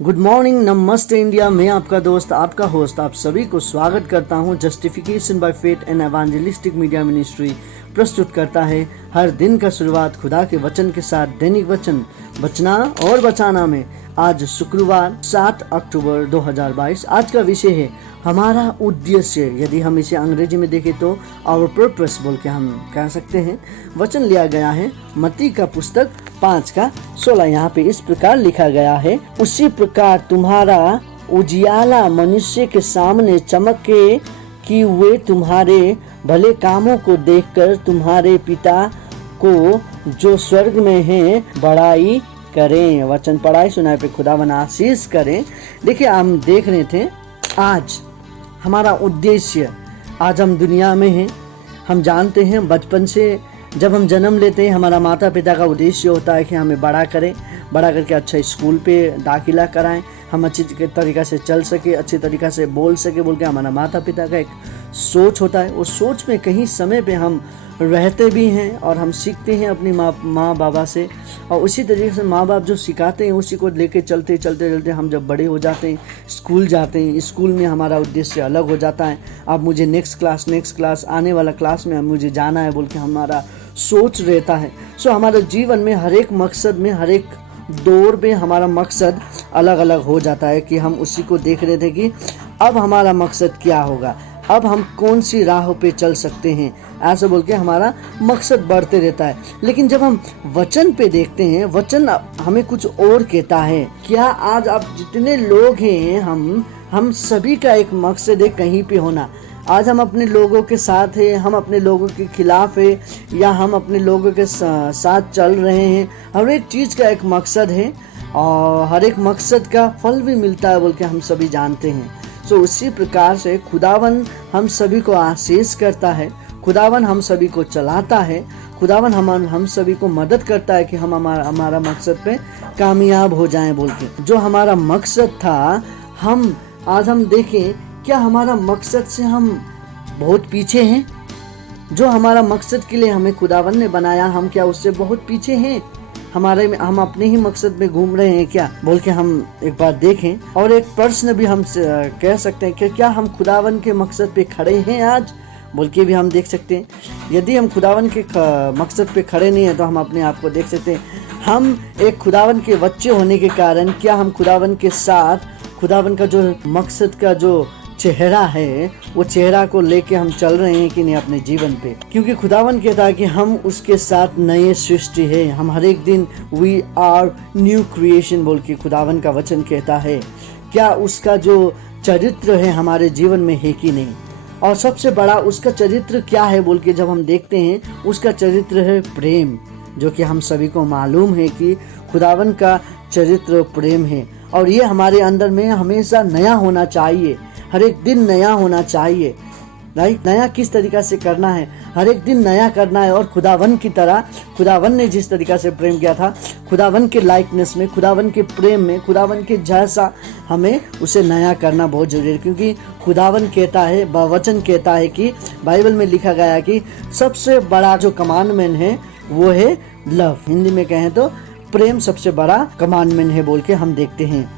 Good morning, नमस्ते India. मैं आपका दोस्त, आपका होस्ट, आप सभी को स्वागत करता हूं। Justification by faith and evangelistic media ministry प्रस्तुत करता है हर दिन का शुरुआत खुदा के वचन के साथ। दैनिक वचन बचना और बचाना में आज शुक्रवार 7 अक्टूबर 2022। आज का विषय है हमारा उद्देश्य। यदि हम इसे अंग्रेजी में देखें तो आवर पर्पस बोल के हम कह सकते हैं। वचन लिया गया है मत्ती का पुस्तक 5:16। यहाँ पे इस प्रकार लिखा गया है, उसी प्रकार तुम्हारा उजियाला मनुष्य के सामने चमके कि वे तुम्हारे भले कामों को देखकर तुम्हारे पिता को जो स्वर्ग में है बड़ाई करें। वचन पढ़ाई सुनाए पे खुदावन आशीष करें। देखिए, हम देख रहे थे आज हमारा उद्देश्य। आज हम दुनिया में हैं। हम जानते हैं बचपन से जब हम जन्म लेते हैं हमारा माता पिता का उद्देश्य होता है कि हमें बड़ा करें, बड़ा करके अच्छा स्कूल पे दाखिला कराएं, हम अच्छी तरीक़ा से चल सके, अच्छी तरीक़ा से बोल सके बोल के हमारा माता पिता का एक सोच होता है। उस सोच में कहीं समय पे हम रहते भी हैं और हम सीखते हैं अपनी माँ बाबा से, और उसी तरीके से माँ बाप जो सिखाते हैं उसी को लेके चलते हम जब बड़े हो जाते हैं, स्कूल जाते हैं, स्कूल में हमारा उद्देश्य अलग हो जाता है। अब मुझे नेक्स्ट क्लास आने वाला क्लास में मुझे जाना है बोल के हमारा सोच रहता है। सो हमारे जीवन में हर एक मकसद में, हर एक दौर में हमारा मकसद अलग अलग हो जाता है कि हम उसी को देख रहे थे कि अब हमारा मकसद क्या होगा, अब हम कौन सी राह पे चल सकते हैं, ऐसा बोल के हमारा मकसद बढ़ते रहता है। लेकिन जब हम वचन पे देखते हैं, वचन हमें कुछ और कहता है। क्या आज आप जितने लोग हैं, हम सभी का एक मकसद है कहीं पे होना। आज हम अपने लोगों के साथ हैं, हम अपने लोगों के खिलाफ है, या हम अपने लोगों के साथ चल रहे हैं। हर एक चीज़ का एक मकसद है और हर एक मकसद का फल भी मिलता है बोल के हम सभी जानते हैं। सो उसी प्रकार से खुदावन हम सभी को आशीष करता है, खुदावन हम सभी को चलाता है, खुदावन हम सभी को मदद करता है कि हम हमारा मकसद पे कामयाब हो जाएं बोल के। जो हमारा मकसद था, आज हम देखें क्या हमारा मकसद से हम बहुत पीछे हैं? जो हमारा मकसद के लिए हमें खुदावन ने बनाया, हम क्या उससे बहुत पीछे हैं? हम अपने ही मकसद में घूम रहे हैं क्या बोल के हम एक बार देखें। और एक प्रश्न भी हम कह सकते हैं कि क्या हम खुदावन के मकसद पे खड़े हैं आज बोल के भी हम देख सकते हैं। यदि हम खुदावन के मकसद पे खड़े नहीं है तो हम अपने आप को देख सकते हैं। हम एक खुदावन के बच्चे होने के कारण क्या हम खुदावन के साथ, खुदावन का जो मकसद का जो चेहरा है, वो चेहरा को लेके हम चल रहे हैं कि नहीं अपने जीवन पे? क्योंकि खुदावन कहता है कि हम उसके साथ नए सृष्टि है। हम हर एक दिन वी आर न्यू क्रिएशन बोल के खुदावन का वचन कहता है। क्या उसका जो चरित्र है हमारे जीवन में है कि नहीं? और सबसे बड़ा उसका चरित्र क्या है बोल के जब हम देखते हैं, उसका चरित्र है प्रेम, जो कि हम सभी को मालूम है कि खुदावन का चरित्र प्रेम है। और ये हमारे अंदर में हमेशा नया होना चाहिए, हर एक दिन नया होना चाहिए। राइट? नया किस तरीका से करना है? हर एक दिन नया करना है। और खुदावन की तरह, खुदावन ने जिस तरीका से प्रेम किया था, खुदावन के लाइकनेस में, खुदावन के प्रेम में, खुदावन के जैसा हमें उसे नया करना बहुत जरूरी है। क्योंकि खुदावन कहता है, वचन कहता है कि बाइबल में लिखा गया है कि सबसे बड़ा जो कमांडमेंट है वो है लव। हिंदी में कहें तो प्रेम सबसे बड़ा कमांडमेंट है बोल के हम देखते हैं।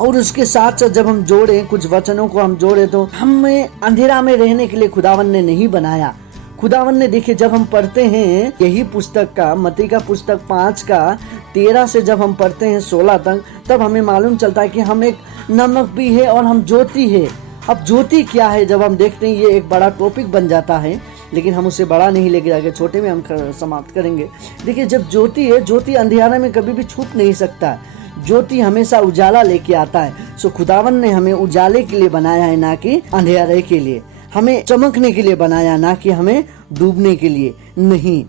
और उसके साथ साथ जब हम जोड़े, कुछ वचनों को हम जोड़े, तो हमें अंधेरा में रहने के लिए खुदावन ने नहीं बनाया। खुदावन ने, देखिए, जब हम पढ़ते हैं यही पुस्तक का, मत्ती का पुस्तक 5:13 से जब हम पढ़ते हैं 16 तक, तब हमें मालूम चलता है कि हम एक नमक भी है और हम ज्योति है। अब ज्योति क्या है जब हम देखते हैं, ये एक बड़ा टॉपिक बन जाता है, लेकिन हम उसे बड़ा नहीं लेके जाके छोटे में हम समाप्त करेंगे। देखिए, जब ज्योति है, ज्योति अंधेरा में कभी भी छुप नहीं सकता। ज्योति हमेशा उजाला लेके आता है। सो खुदावन ने हमें उजाले के लिए बनाया है, ना कि अंधेरे के लिए। हमें चमकने के लिए बनाया, ना कि हमें डूबने के लिए नहीं।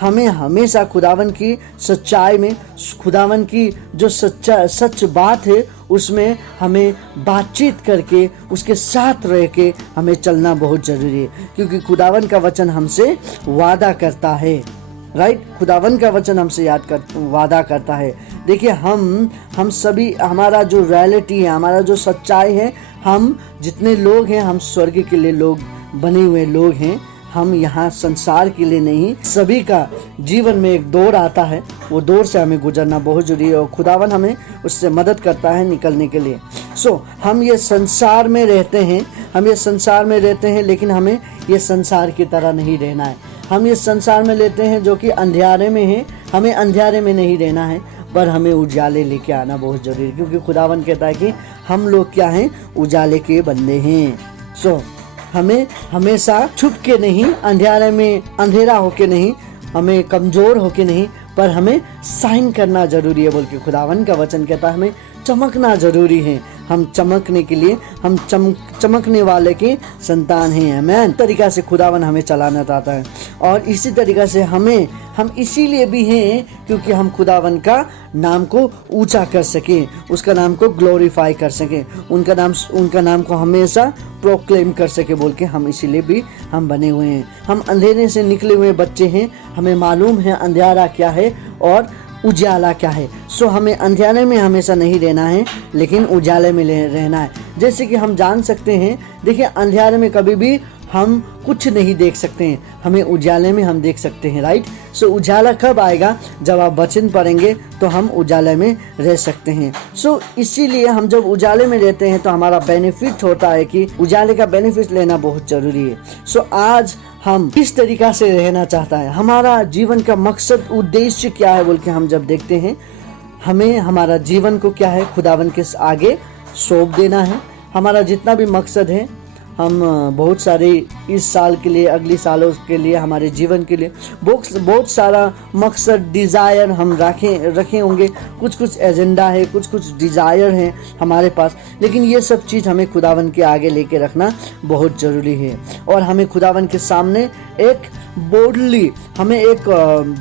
हमें हमेशा खुदावन की सच्चाई में, खुदावन की जो सच बात है उसमें हमें बातचीत करके, उसके साथ रह के हमें चलना बहुत जरूरी है। क्योंकि खुदावन का वचन हमसे वादा करता है। राइट? खुदावन का वचन हमसे वादा करता है। देखिए, हम सभी, हमारा जो रियलिटी है, हमारा जो सच्चाई है, हम जितने लोग हैं, हम स्वर्ग के लिए लोग बने हुए लोग हैं। हम यहाँ संसार के लिए नहीं, सभी का जीवन में एक दौर आता है, वो दौर से हमें गुजरना बहुत जरूरी है और खुदावन हमें उससे मदद करता है निकलने के लिए। हम ये संसार में रहते हैं, लेकिन हमें ये संसार की तरह नहीं रहना है। हम ये संसार में लेते हैं जो कि अंधियारे में है, हमें अंधियारे में नहीं रहना है, पर हमें उजाले लेके आना बहुत जरूरी है, क्योंकि खुदावन कहता है कि हम लोग क्या हैं, उजाले के बंदे हैं। हमें हमेशा छुप के नहीं, अंधियारे में अंधेरा होके नहीं, हमें कमजोर होके नहीं, पर हमें साइन करना जरूरी है बोल के खुदावन का वचन कहता है हमें चमकना जरूरी है। हम चमकने के लिए, हम चमकने वाले के संतान हैं। आमीन। तरीका से खुदावन हमें चलाना चाहता है और इसी तरीका से हम इसीलिए भी हैं क्योंकि हम खुदावन का नाम को ऊंचा कर सकें, उसका नाम को ग्लोरीफाई कर सकें, उनका नाम को हमेशा प्रोक्लेम कर सके बोल के हम इसीलिए भी हम बने हुए हैं। हम अंधेरे से निकले हुए बच्चे हैं, हमें मालूम है अंधेरा क्या है और उजाला क्या है। हमें अंधेरे में हमेशा नहीं रहना है, लेकिन उजाले में रहना है। जैसे कि हम जान सकते हैं, देखिए अंधेरे में कभी भी हम कुछ नहीं देख सकते हैं, हमें उजाले में हम देख सकते हैं, राइट। उजाला कब आएगा, जब आप वचन पढ़ेंगे तो हम उजाले में रह सकते हैं। इसीलिए हम जब उजाले में रहते हैं तो हमारा बेनिफिट होता है कि उजाले का बेनिफिट लेना बहुत जरूरी है। आज हम किस तरीका से रहना चाहता है, हमारा जीवन का मकसद उद्देश्य क्या है बोल के हम जब देखते हैं, हमें हमारा जीवन को क्या है खुदावन के आगे सौंप देना है। हमारा जितना भी मकसद है, हम बहुत सारे इस साल के लिए, अगली सालों के लिए, हमारे जीवन के लिए बहुत सारा मकसद, डिज़ायर हम रखे होंगे। कुछ एजेंडा है, कुछ डिज़ायर है हमारे पास, लेकिन ये सब चीज़ हमें खुदावन के आगे लेके रखना बहुत ज़रूरी है। और हमें खुदावन के सामने एक बोल्डली, हमें एक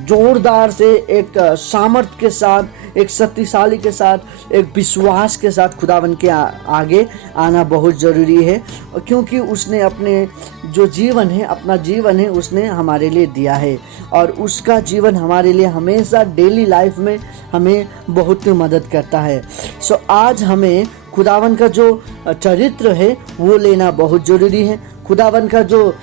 जोरदार से, एक सामर्थ के साथ, एक शक्तिशाली के साथ, एक विश्वास के साथ खुदावन के आगे आना बहुत ज़रूरी है, क्योंकि उसने अपने जो जीवन है, अपना जीवन है, उसने हमारे लिए दिया है और उसका जीवन हमारे लिए हमेशा डेली लाइफ में हमें बहुत मदद करता है। आज हमें खुदावन का जो चरित्र है वो लेना बहुत ज़रूरी है। खुदावन का जो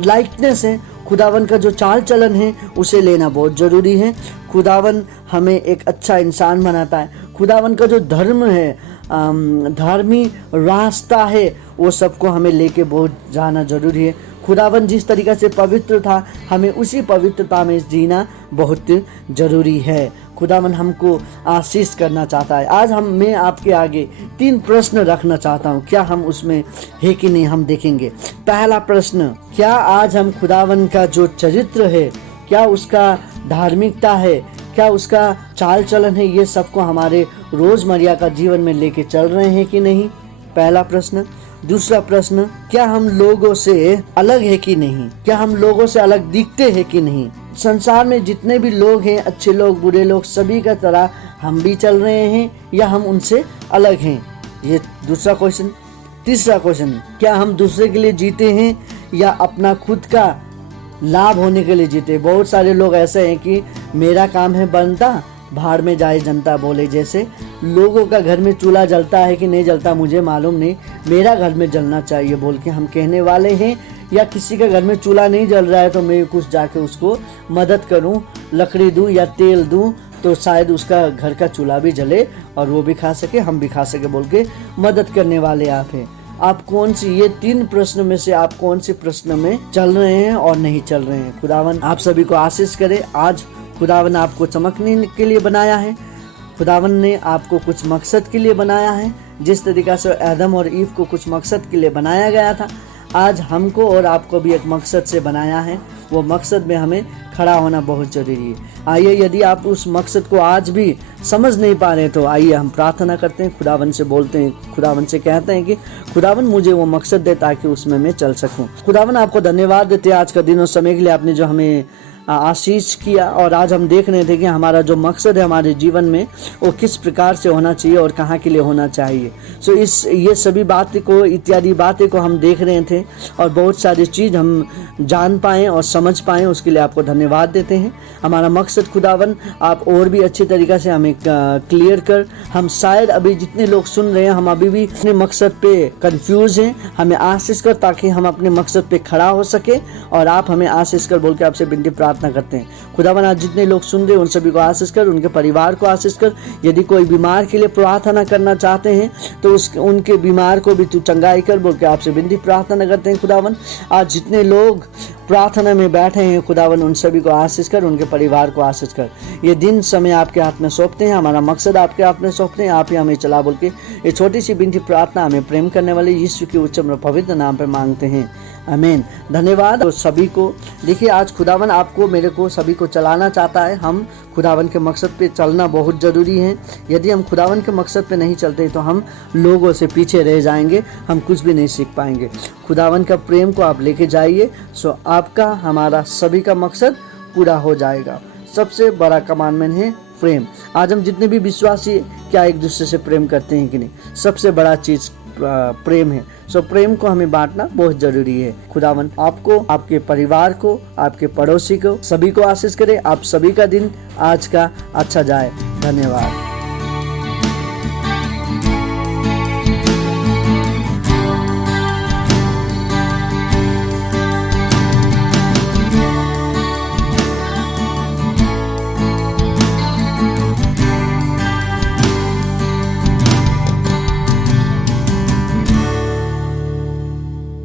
लाइकनेस है, खुदावन का जो चाल चलन है, उसे लेना बहुत ज़रूरी है। खुदावन हमें एक अच्छा इंसान बनाता है। खुदावन का जो धर्म है, धार्मिक रास्ता है, वो सबको हमें लेके बहुत जाना जरूरी है। खुदावन जिस तरीक़ा से पवित्र था, हमें उसी पवित्रता में जीना बहुत जरूरी है। खुदावन हमको आशीष करना चाहता है। आज मैं आपके आगे 3 प्रश्न रखना चाहता हूँ, क्या हम उसमें है कि नहीं हम देखेंगे। पहला प्रश्न, क्या आज हम खुदावन का जो चरित्र है, क्या उसका धार्मिकता है, क्या उसका चाल चलन है, ये सबको हमारे रोजमर्रा का जीवन में लेके चल रहे हैं कि नहीं, पहला प्रश्न। दूसरा प्रश्न, क्या हम लोगों से अलग है कि नहीं, क्या हम लोगों से अलग दिखते हैं कि नहीं। संसार में जितने भी लोग हैं, अच्छे लोग, बुरे लोग, सभी का तरह हम भी चल रहे हैं या हम उनसे अलग हैं, ये दूसरा क्वेश्चन। तीसरा क्वेश्चन, क्या हम दूसरे के लिए जीते हैं या अपना खुद का लाभ होने के लिए जीते। बहुत सारे लोग ऐसे हैं कि मेरा काम है बनता, भाड़ में जाए जनता बोले जैसे। लोगों का घर में चूल्हा जलता है कि नहीं जलता मुझे मालूम नहीं, मेरा घर में जलना चाहिए बोल के हम कहने वाले हैं। या किसी का घर में चूल्हा नहीं जल रहा है तो मैं कुछ जाके उसको मदद करूं, लकड़ी दूं या तेल दूं, तो शायद उसका घर का चूल्हा भी जले और वो भी खा सके, हम भी खा सके बोल के मदद करने वाले आप हैं। आप कौन सी, ये 3 प्रश्न में से आप कौन से प्रश्न में चल रहे हैं और नहीं चल रहे हैं। खुदावन आप सभी को आशीष करे। आज खुदावन आपको चमकने के लिए बनाया है, खुदावन ने आपको कुछ मकसद के लिए बनाया है। जिस तरीक़ा से आदम और ईव को कुछ मकसद के लिए बनाया गया था, आज हमको और आपको भी एक मकसद से बनाया है। वो मकसद में हमें खड़ा होना बहुत ज़रूरी है। आइए, यदि आप उस मकसद को आज भी समझ नहीं पा रहे तो आइए हम प्रार्थना करते हैं, खुदावन से बोलते हैं, खुदावन से कहते हैं कि खुदावन मुझे वो मकसद दे ताकि उसमें मैं चल सकूं। खुदावन आपको धन्यवाद देते हैं आज का दिन और समय के लिए। आपने जो हमें आशीष किया और आज हम देख रहे थे कि हमारा जो मकसद है हमारे जीवन में वो किस प्रकार से होना चाहिए और कहाँ के लिए होना चाहिए। सो ये सभी बातें को इत्यादि बातें को हम देख रहे थे और बहुत सारी चीज़ हम जान पाएँ और समझ पाएँ, उसके लिए आपको धन्यवाद देते हैं। हमारा मकसद खुदावन आप और भी अच्छी तरीक़ा से हमें क्लियर कर, हम शायद अभी जितने लोग सुन रहे हैं हम अभी भी अपने मकसद पे कंफ्यूज हैं, हमें आशीष कर ताकि हम अपने मकसद पे खड़ा हो सके और आप हमें आशीष कर बोल के आपसे विनती प्रार्थना करते हैं। खुदावन आज जितने लोग सुन रहे हैं उन सभी को आशीष कर, उनके परिवार को आशीष कर। यदि कोई बीमार के लिए प्रार्थना करना चाहते हैं तो उनके बीमार को भी तू चंगाई कर बोल के आपसे विनती प्रार्थना करते हैं। खुदावन आज जितने लोग प्रार्थना में बैठे हैं खुदावन उन सभी को आशीष कर, उनके परिवार को आशीष कर। ये दिन समय आपके हाथ में सौंपते हैं, हमारा मकसद आपके हाथ में सौंपते हैं, आप ही हमें चला बोल के ये छोटी सी विनती प्रार्थना हमें प्रेम करने वाले यीशु के उच्च पवित्र नाम पर मांगते हैं, आमीन। धन्यवाद सभी को। देखिए आज खुदावन आपको मेरे को सभी को चलाना चाहता है। हम खुदावन के मकसद पे चलना बहुत ज़रूरी है। यदि हम खुदावन के मकसद पे नहीं चलते तो हम लोगों से पीछे रह जाएंगे, हम कुछ भी नहीं सीख पाएंगे। खुदावन का प्रेम को आप लेके जाइए, सो आपका हमारा सभी का मकसद पूरा हो जाएगा। सबसे बड़ा कमांडमेंट है प्रेम। आज हम जितने भी विश्वासी क्या एक दूसरे से प्रेम करते हैं कि नहीं, सबसे बड़ा चीज़ प्रेम है। सो प्रेम को हमें बांटना बहुत जरूरी है। खुदावन आपको, आपके परिवार को, आपके पड़ोसी को, सभी को आशीष करे। आप सभी का दिन आज का अच्छा जाए। धन्यवाद।